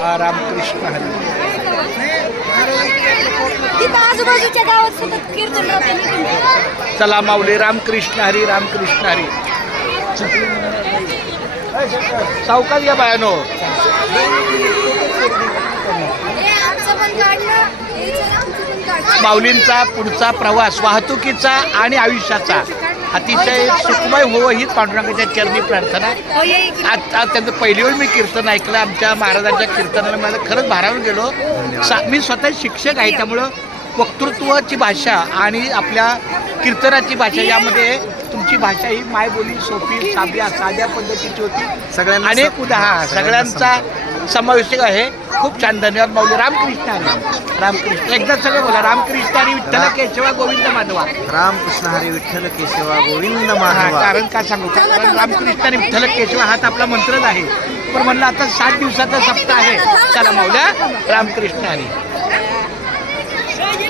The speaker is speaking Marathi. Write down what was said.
रामकृष्ण हरी. तिथं आजूबाजूच्या गावात सतत कीर्तन राहते. चला माऊली रामकृष्ण हरी रामकृष्ण हरी. सावकाश या बायानो. माऊलींचा पुढचा प्रवास वाहतुकीचा आणि आयुष्याचा अतिशय सुखमय होवं हीच पांडुरंगाच्या चरणी प्रार्थना. आज त्यांचं पहिली वेळ मी कीर्तन ऐकलं. आमच्या महाराजांच्या कीर्तनाला मला खरंच भारावून गेलो. मी स्वतः शिक्षक आहे, त्यामुळं वक्तृत्वाची भाषा आणि आपल्या कीर्तनाची भाषा यामध्ये तुमची भाषा ही मायबोली सोपी साध्या पद्धतीची होती. सगळ्यांना अनेक सगळ्यांचा समावेश आहे. खूप छान. धन्यवाद माऊली. रामकृष्ण हरी रामकृष्ण. एकदा सगळं बोला. रामकृष्ण हरी विठ्ठल केशवा गोविंद माधवा. रामकृष्ण हरी विठ्ठल केशवा गोविंद माधवा. कारण काय सांगू, कारण रामकृष्ण आणि विठ्ठल केशवा हाच आपला मंत्रच आहे. पण म्हणलं आता 7 दिवसाचा सप्ताह आहे. चला माऊल्या रामकृष्ण हरी.